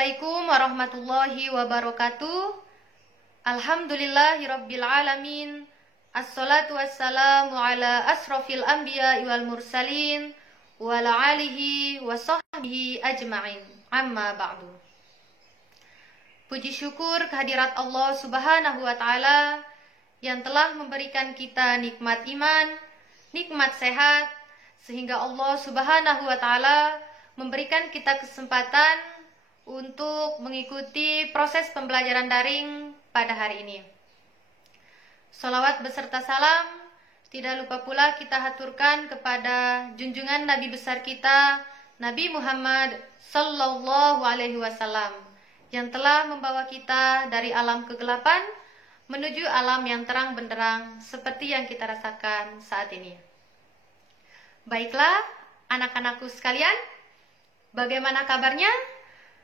Assalamualaikum warahmatullahi wabarakatuh. Alhamdulillahirabbil alamin. Assalatu wassalamu ala asrofil anbiya wal mursalin wa ala alihi wa sahbihi ajma'in. Amma ba'du. Puji syukur kehadirat Allah Subhanahu wa taala yang telah memberikan kita nikmat iman, nikmat sehat, sehingga Allah Subhanahu wa taala memberikan kita kesempatan untuk mengikuti proses pembelajaran daring pada hari ini. Sholawat beserta salam tidak lupa pula kita haturkan kepada junjungan Nabi besar kita, Nabi Muhammad Sallallahu Alaihi Wasallam, yang telah membawa kita dari alam kegelapan menuju alam yang terang benderang seperti yang kita rasakan saat ini. Baiklah, anak-anakku sekalian, bagaimana kabarnya?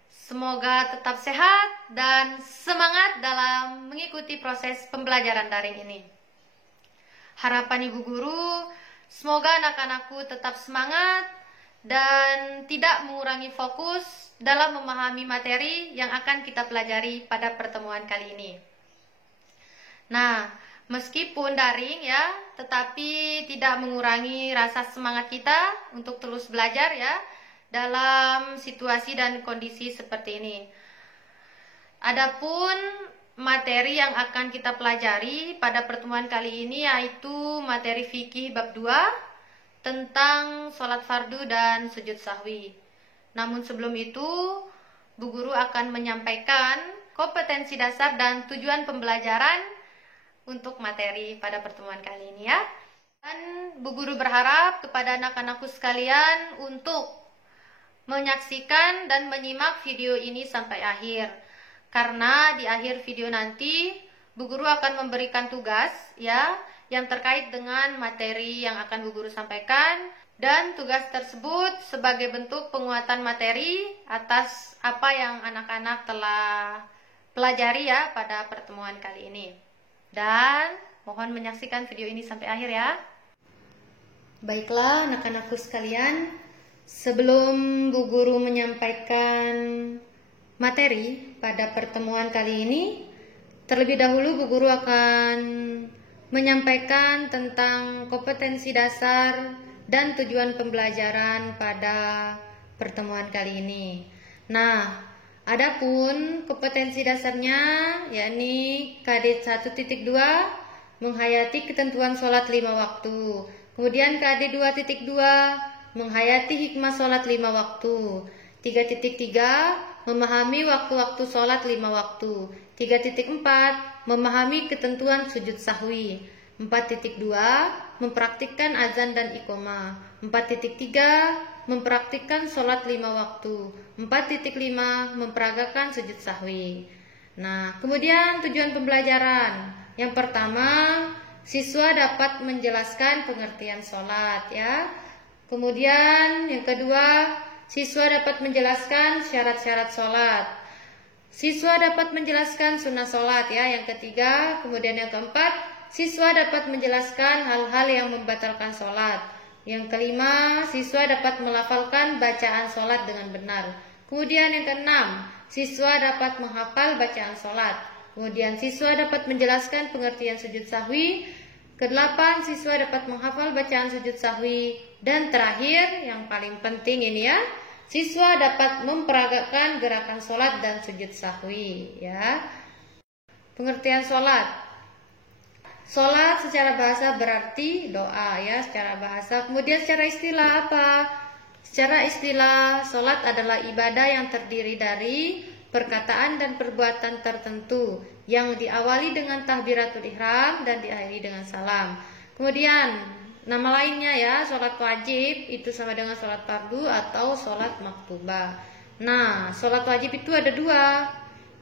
Semoga tetap sehat dan semangat dalam mengikuti proses pembelajaran daring ini. Harapan Ibu Guru, semoga anak-anakku tetap semangat dan tidak mengurangi fokus dalam memahami materi yang akan kita pelajari pada pertemuan kali ini. Nah, meskipun daring ya, tetapi tidak mengurangi rasa semangat kita untuk terus belajar ya, dalam situasi dan kondisi seperti ini. Adapun materi yang akan kita pelajari pada pertemuan kali ini yaitu materi fikih bab 2 tentang sholat fardu dan sujud sahwi. Namun sebelum itu, Bu Guru akan menyampaikan kompetensi dasar dan tujuan pembelajaran untuk materi pada pertemuan kali ini ya. Dan Bu Guru berharap kepada anak-anakku sekalian untuk menyaksikan dan menyimak video ini sampai akhir. Karena di akhir video nanti Bu Guru akan memberikan tugas ya yang terkait dengan materi yang akan Bu Guru sampaikan, dan tugas tersebut sebagai bentuk penguatan materi atas apa yang anak-anak telah pelajari ya pada pertemuan kali ini. Dan mohon menyaksikan video ini sampai akhir ya. Baiklah anak-anakku sekalian, sebelum Bu Guru menyampaikan materi pada pertemuan kali ini, terlebih dahulu Bu Guru akan menyampaikan tentang kompetensi dasar dan tujuan pembelajaran pada pertemuan kali ini. Nah, adapun kompetensi dasarnya yakni KD 1.2 menghayati ketentuan sholat 5 waktu. Kemudian KD 2.2 menghayati hikmah sholat 5 waktu. 3.3 memahami waktu-waktu sholat 5 waktu. 3.4 memahami ketentuan sujud sahwi. 4.2 mempraktikkan azan dan iqomah. 4.3 mempraktikkan sholat 5 waktu. 4.5 memperagakan sujud sahwi. Nah, kemudian tujuan pembelajaran. Yang pertama, siswa dapat menjelaskan pengertian sholat ya. Kemudian yang kedua, siswa dapat menjelaskan syarat-syarat sholat. Siswa dapat menjelaskan sunnah sholat ya. Yang ketiga, kemudian yang keempat, siswa dapat menjelaskan hal-hal yang membatalkan sholat. Yang kelima, siswa dapat melafalkan bacaan sholat dengan benar. Kemudian yang keenam, siswa dapat menghafal bacaan sholat. Kemudian siswa dapat menjelaskan pengertian sujud sahwi. Kedelapan, siswa dapat menghafal bacaan sujud sahwi. Dan terakhir, yang paling penting ini ya, siswa dapat memperagakan gerakan sholat dan sujud sahwi ya. Pengertian sholat. Sholat secara bahasa berarti doa ya, secara bahasa. Kemudian secara istilah apa? Secara istilah, sholat adalah ibadah yang terdiri dari perkataan dan perbuatan tertentu yang diawali dengan takbiratul ihram dan diakhiri dengan salam. Kemudian nama lainnya ya, sholat wajib itu sama dengan sholat fardu atau sholat maktubah. Nah, sholat wajib itu ada dua,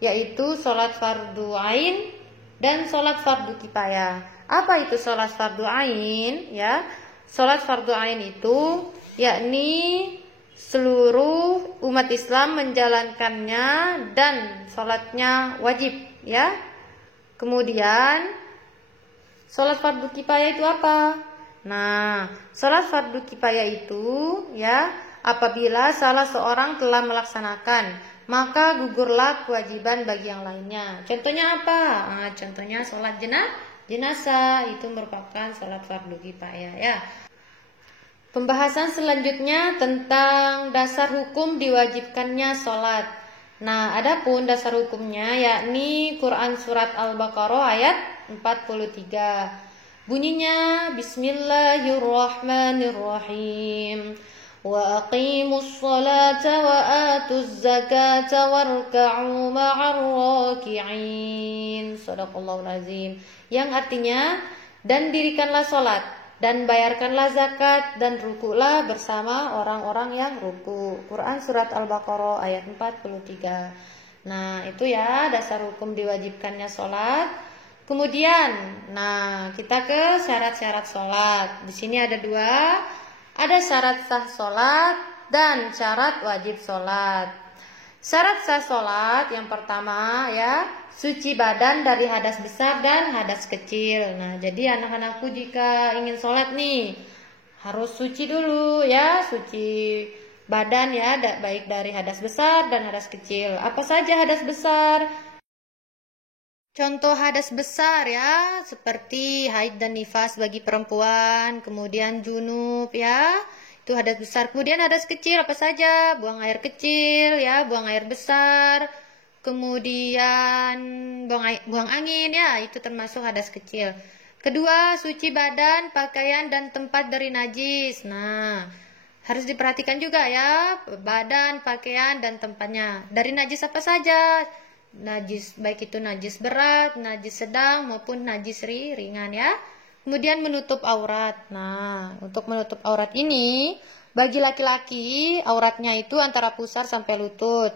yaitu sholat fardu ain dan sholat fardu kifayah. Apa itu sholat fardu ain? Ya, sholat fardu ain itu yakni seluruh umat Islam menjalankannya dan sholatnya wajib ya. Kemudian sholat fardu kifayah itu apa? Nah, sholat fardu kifayah itu ya apabila salah seorang telah melaksanakan maka gugurlah kewajiban bagi yang lainnya. Contohnya apa? Nah, contohnya sholat jenazah itu merupakan sholat fardu kifayah ya. Pembahasan selanjutnya tentang dasar hukum diwajibkannya sholat. Nah, adapun dasar hukumnya yakni Quran surat Al-Baqarah ayat 43. Bunyinya Bismillahirrahmanirrahim. Wa aqimus salata wa atuz zakata warka'u ma'ar raki'in. Shadaqallahul azim. Yang artinya, dan dirikanlah salat dan bayarkanlah zakat dan rukulah bersama orang-orang yang ruku. Quran surat Al-Baqarah ayat 43. Nah, itu ya dasar hukum diwajibkannya salat. Kemudian, nah kita ke syarat-syarat sholat. Di sini ada dua, ada syarat sah sholat dan syarat wajib sholat. Syarat sah sholat yang pertama ya, suci badan dari hadas besar dan hadas kecil. Nah, jadi anak-anakku jika ingin sholat nih, harus suci dulu ya, suci badan ya, baik dari hadas besar dan hadas kecil. Apa saja hadas besar? Contoh hadas besar ya, seperti haid dan nifas bagi perempuan, kemudian junub ya, itu hadas besar. Kemudian hadas kecil apa saja? Buang air kecil ya, buang air besar, kemudian buang angin ya, itu termasuk hadas kecil. Kedua, suci badan, pakaian dan tempat dari najis. Nah, harus diperhatikan juga ya, badan, pakaian dan tempatnya. Dari najis apa saja? Najis baik itu najis berat, najis sedang maupun najis ringan ya. Kemudian menutup aurat. Nah, untuk menutup aurat ini bagi laki-laki auratnya itu antara pusar sampai lutut.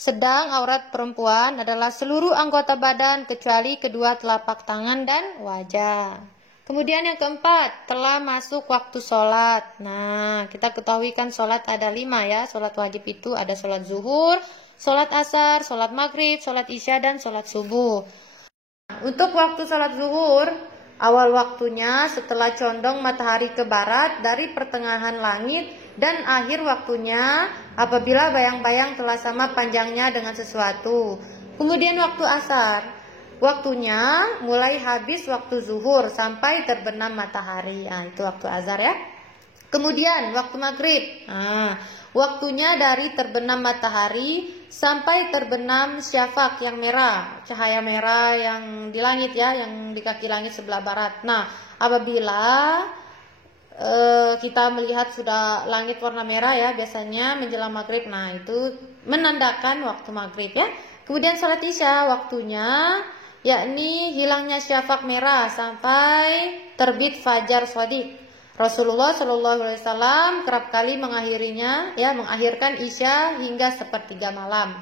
Sedang aurat perempuan adalah seluruh anggota badan kecuali kedua telapak tangan dan wajah. Kemudian yang keempat, telah masuk waktu sholat. Nah, kita ketahui kan sholat ada 5 ya. Sholat wajib itu ada sholat zuhur, sholat asar, sholat maghrib, sholat isya, dan sholat subuh. Untuk waktu sholat zuhur, awal waktunya setelah condong matahari ke barat dari pertengahan langit, dan akhir waktunya apabila bayang-bayang telah sama panjangnya dengan sesuatu. Kemudian waktu asar, waktunya mulai habis waktu zuhur sampai terbenam matahari. Nah, itu waktu azhar ya. Kemudian waktu maghrib, waktunya dari terbenam matahari sampai terbenam syafaq yang merah, cahaya merah yang di langit ya, yang di kaki langit sebelah barat. Nah, apabila kita melihat sudah langit warna merah ya, biasanya menjelang maghrib. Nah, itu menandakan waktu maghrib ya. Kemudian salat isya, waktunya yakni hilangnya syafaq merah sampai terbit fajar shadiq. Rasulullah Shallallahu Alaihi Wasallam kerap kali mengakhirinya, ya, mengakhirkan isya hingga sepertiga malam.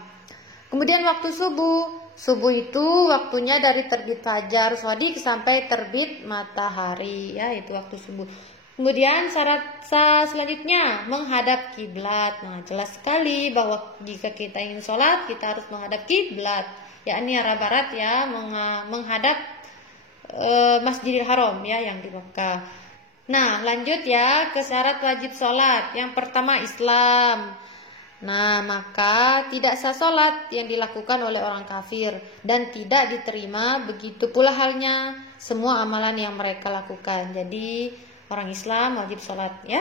Kemudian waktu subuh itu waktunya dari terbit fajar shadiq sampai terbit matahari, ya, itu waktu subuh. Kemudian syarat selanjutnya menghadap kiblat. Nah, jelas sekali bahwa jika kita ingin sholat kita harus menghadap kiblat, yakni arah barat ya, menghadap Masjidil Haram ya yang di Mekah. Nah, lanjut ya ke syarat wajib sholat. Yang pertama Islam. Nah, maka tidak sah sholat yang dilakukan oleh orang kafir dan tidak diterima begitu pula halnya semua amalan yang mereka lakukan. Jadi orang Islam wajib sholat ya.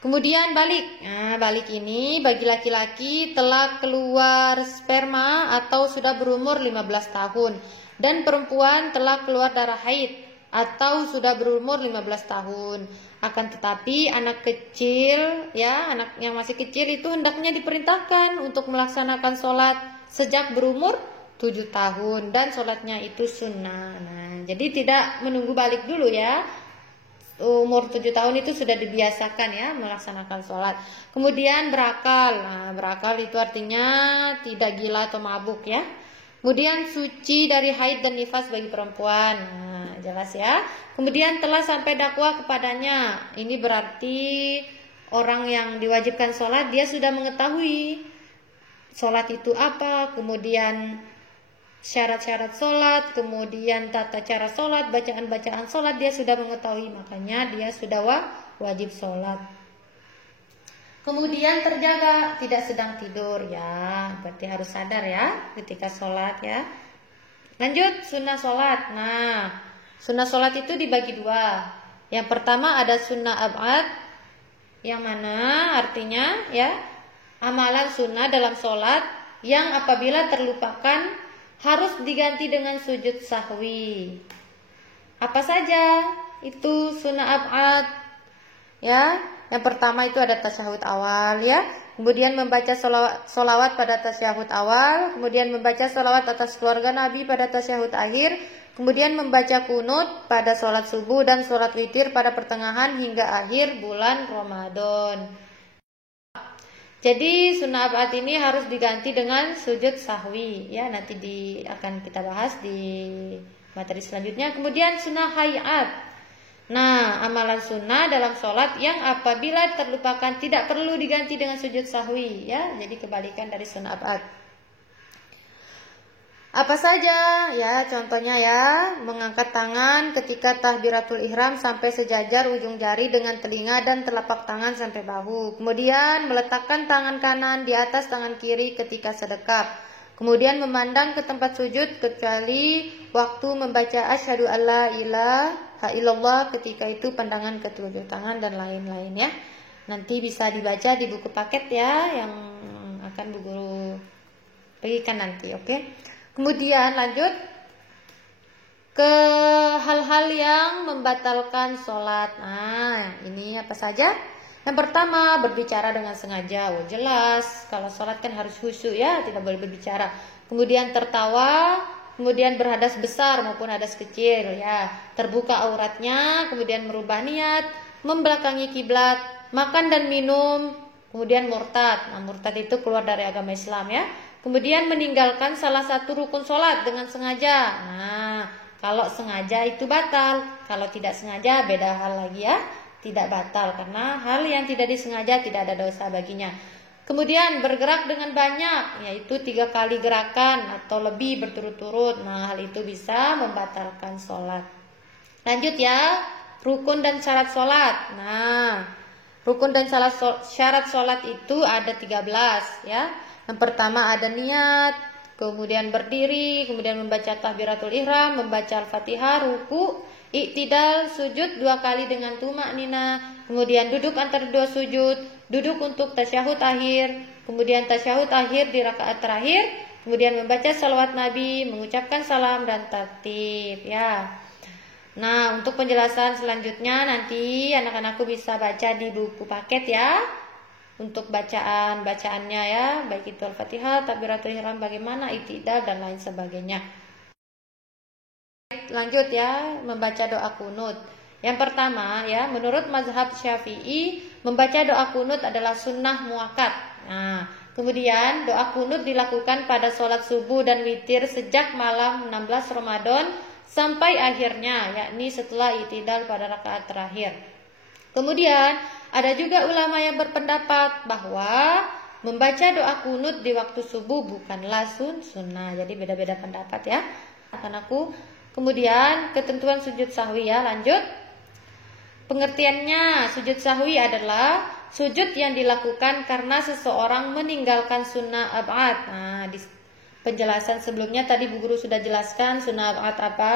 Kemudian balik. Nah, balik ini bagi laki-laki telah keluar sperma atau sudah berumur 15 tahun dan perempuan telah keluar darah haid atau sudah berumur 15 tahun. Akan tetapi anak kecil ya, anak yang masih kecil itu hendaknya diperintahkan untuk melaksanakan sholat sejak berumur 7 tahun dan sholatnya itu sunnah. Nah, jadi tidak menunggu balik dulu ya. Umur 7 tahun itu sudah dibiasakan ya melaksanakan sholat. Kemudian berakal. Nah, berakal itu artinya tidak gila atau mabuk ya. Kemudian suci dari haid dan nifas bagi perempuan. Nah, jelas ya. Kemudian telah sampai dakwah kepadanya. Ini berarti orang yang diwajibkan sholat dia sudah mengetahui sholat itu apa, kemudian syarat-syarat sholat, kemudian tata cara sholat, bacaan-bacaan sholat dia sudah mengetahui, makanya dia sudah wajib sholat. Kemudian terjaga, tidak sedang tidur ya, berarti harus sadar ya ketika sholat ya. Lanjut sunnah sholat. Nah, sunnah sholat itu dibagi dua. Yang pertama ada sunnah ab'ad, yang mana artinya ya amalan sunnah dalam sholat yang apabila terlupakan harus diganti dengan sujud sahwi. Apa saja itu sunnah ab'ad? Ya, yang pertama itu ada tasyahud awal ya. Kemudian membaca solawat pada tasyahud awal. Kemudian membaca solawat atas keluarga Nabi pada tasyahud akhir. Kemudian membaca kunut pada sholat subuh dan sholat witir pada pertengahan hingga akhir bulan Ramadan. Jadi sunnah ab'ad ini harus diganti dengan sujud sahwi ya. Nanti akan kita bahas di materi selanjutnya. Kemudian sunnah hayat. Nah, amalan sunnah dalam sholat yang apabila terlupakan tidak perlu diganti dengan sujud sahwi ya. Jadi kebalikan dari sunnah ab'ad. Apa saja ya, contohnya ya, mengangkat tangan ketika takbiratul ihram sampai sejajar ujung jari dengan telinga dan telapak tangan sampai bahu. Kemudian meletakkan tangan kanan di atas tangan kiri ketika sedekap. Kemudian memandang ke tempat sujud kecuali waktu membaca asyhadu alla ilaha illallah, ketika itu pandangan ke telunjuk tangan dan lain-lain ya. Nanti bisa dibaca di buku paket ya yang akan Bu Guru bagikan nanti, oke? Kemudian lanjut ke hal-hal yang membatalkan sholat. Nah, ini apa saja? Yang pertama, berbicara dengan sengaja. Oh, jelas, kalau sholat kan harus khusyuk ya, tidak boleh berbicara. Kemudian tertawa, kemudian berhadas besar maupun hadas kecil ya. Terbuka auratnya, kemudian merubah niat, membelakangi kiblat, makan dan minum, kemudian murtad. Nah, murtad itu keluar dari agama Islam ya. Kemudian meninggalkan salah satu rukun sholat dengan sengaja. Nah, kalau sengaja itu batal, kalau tidak sengaja beda hal lagi ya. Tidak batal karena hal yang tidak disengaja tidak ada dosa baginya. Kemudian bergerak dengan banyak, yaitu 3 kali gerakan atau lebih berturut-turut. Nah, hal itu bisa membatalkan sholat. Lanjut ya, rukun dan syarat sholat. Nah, rukun dan syarat sholat itu ada 13 ya. Yang pertama ada niat, kemudian berdiri, kemudian membaca takbiratul ihram, membaca al-fatihah, ruku, iktidal, sujud 2 kali dengan tumaknina, kemudian duduk antara 2 sujud, duduk untuk tasyahud akhir, kemudian tasyahud akhir di rakaat terakhir, kemudian membaca salawat Nabi, mengucapkan salam dan tartib ya. Nah, untuk penjelasan selanjutnya nanti anak-anakku bisa baca di buku paket ya. Untuk bacaannya ya, baik itu al-fatihah, takbiratul ihram bagaimana, iktidal dan lain sebagainya. Lanjut ya, membaca doa kunut. Yang pertama ya, menurut mazhab Syafi'i, membaca doa kunut adalah sunnah muakkad. Nah, kemudian doa kunut dilakukan pada sholat subuh dan witir sejak malam 16 Ramadan sampai akhirnya, yakni setelah iktidal pada rakaat terakhir. Kemudian ada juga ulama yang berpendapat bahwa membaca doa kunut di waktu subuh bukanlah sunnah. Jadi beda-beda pendapat ya anak-anakku. Kemudian ketentuan sujud sahwi ya, lanjut. Pengertiannya, sujud sahwi adalah sujud yang dilakukan karena seseorang meninggalkan sunnah ab'ad. Nah, di penjelasan sebelumnya tadi Bu Guru sudah jelaskan sunnah ab'ad apa.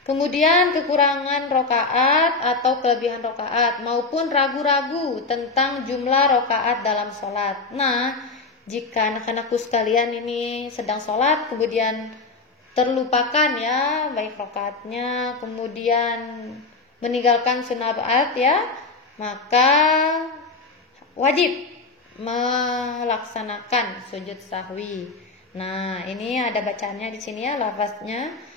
Kemudian kekurangan rokaat atau kelebihan rokaat maupun ragu-ragu tentang jumlah rokaat dalam sholat. Nah, jika anak-anakku sekalian ini sedang sholat kemudian terlupakan ya baik rokaatnya, kemudian meninggalkan sunnah ba'at ya, maka wajib melaksanakan sujud sahwi. Nah, ini ada bacaannya di sini ya, lafaznya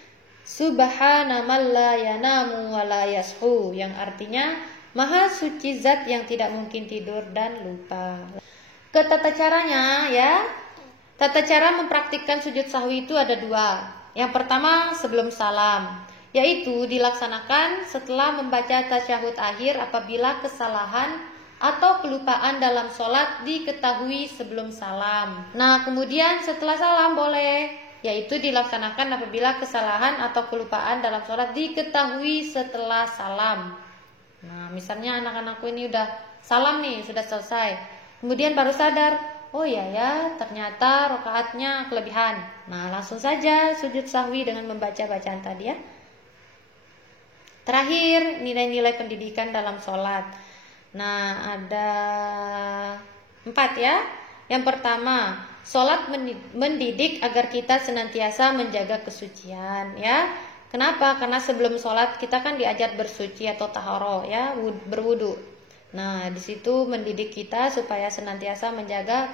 Subhana man la yanamu wa la yashu, yang artinya maha suci zat yang tidak mungkin tidur dan lupa. Ke tata caranya ya, tata cara mempraktikkan sujud sahwi itu ada 2. Yang pertama sebelum salam, yaitu dilaksanakan setelah membaca tasyahud akhir apabila kesalahan atau kelupaan dalam sholat diketahui sebelum salam. Nah, kemudian setelah salam boleh, yaitu dilaksanakan apabila kesalahan atau kelupaan dalam sholat diketahui setelah salam. Nah, misalnya anak-anakku ini udah salam nih, sudah selesai. Kemudian baru sadar, oh iya ya, ternyata rakaatnya kelebihan. Nah, langsung saja sujud sahwi dengan membaca bacaan tadi ya. Terakhir, nilai-nilai pendidikan dalam sholat. Nah, ada 4 ya. Yang pertama, sholat mendidik agar kita senantiasa menjaga kesucian ya. Kenapa? Karena sebelum sholat kita kan diajar bersuci atau tahara ya, berwudu. Nah, di situ mendidik kita supaya senantiasa menjaga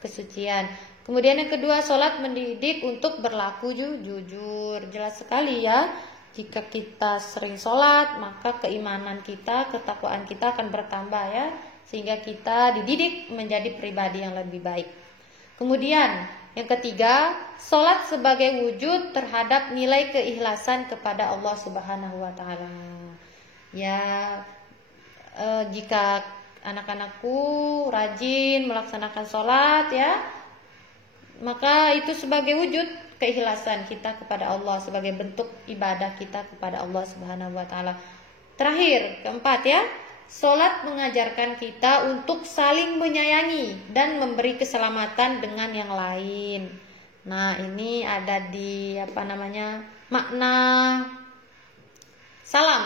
kesucian. Kemudian yang kedua, sholat mendidik untuk berlaku jujur. Jelas sekali ya, jika kita sering sholat, maka keimanan kita, ketakwaan kita akan bertambah ya, sehingga kita dididik menjadi pribadi yang lebih baik. Kemudian yang ketiga, sholat sebagai wujud terhadap nilai keikhlasan kepada Allah Subhanahu wa Ta'ala. Ya, jika anak-anakku rajin melaksanakan sholat ya, maka itu sebagai wujud keikhlasan kita kepada Allah, sebagai bentuk ibadah kita kepada Allah Subhanahu wa Ta'ala. Terakhir, keempat ya, sholat mengajarkan kita untuk saling menyayangi dan memberi keselamatan dengan yang lain. Nah, ini ada di makna salam,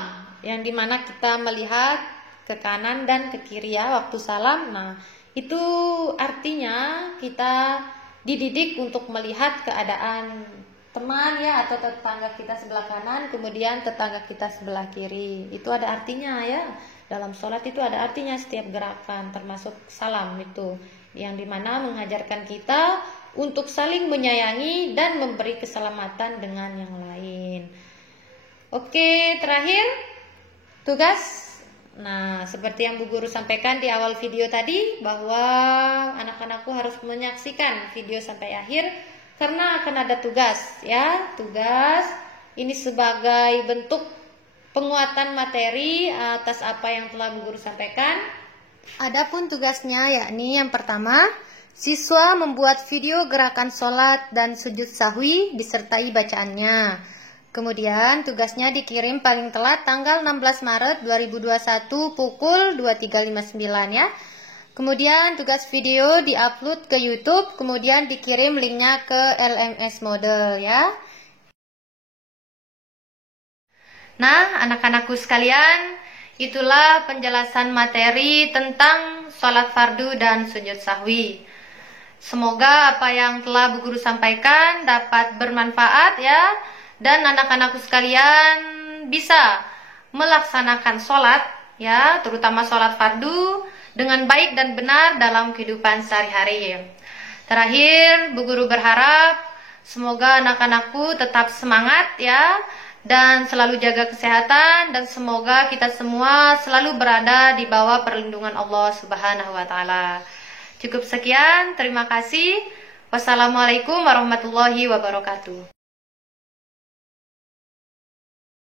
yang dimana kita melihat ke kanan dan ke kiri ya waktu salam. Nah, itu artinya kita dididik untuk melihat keadaan teman ya, atau tetangga kita sebelah kanan, kemudian tetangga kita sebelah kiri. Itu ada artinya ya. Dalam sholat itu ada artinya setiap gerakan, termasuk salam itu, yang dimana mengajarkan kita untuk saling menyayangi dan memberi keselamatan dengan yang lain. Oke, terakhir tugas. Nah, seperti yang Bu Guru sampaikan di awal video tadi, bahwa anak-anakku harus menyaksikan video sampai akhir karena akan ada tugas ya. Tugas ini sebagai bentuk penguatan materi atas apa yang telah Bu Guru sampaikan. Adapun tugasnya yakni yang pertama, siswa membuat video gerakan sholat dan sujud sahwi disertai bacaannya. Kemudian tugasnya dikirim paling telat tanggal 16 Maret 2021 pukul 23.59 ya. Kemudian tugas video diupload ke YouTube, kemudian dikirim linknya ke LMS Model ya. Nah, anak-anakku sekalian, itulah penjelasan materi tentang sholat fardu dan sujud sahwi. Semoga apa yang telah Bu Guru sampaikan dapat bermanfaat ya, dan anak-anakku sekalian bisa melaksanakan sholat ya, terutama sholat fardu dengan baik dan benar dalam kehidupan sehari-hari. Terakhir, Bu Guru berharap semoga anak-anakku tetap semangat ya, dan selalu jaga kesehatan, dan semoga kita semua selalu berada di bawah perlindungan Allah Subhanahu wa Ta'ala. Cukup sekian, terima kasih. Wassalamualaikum warahmatullahi wabarakatuh.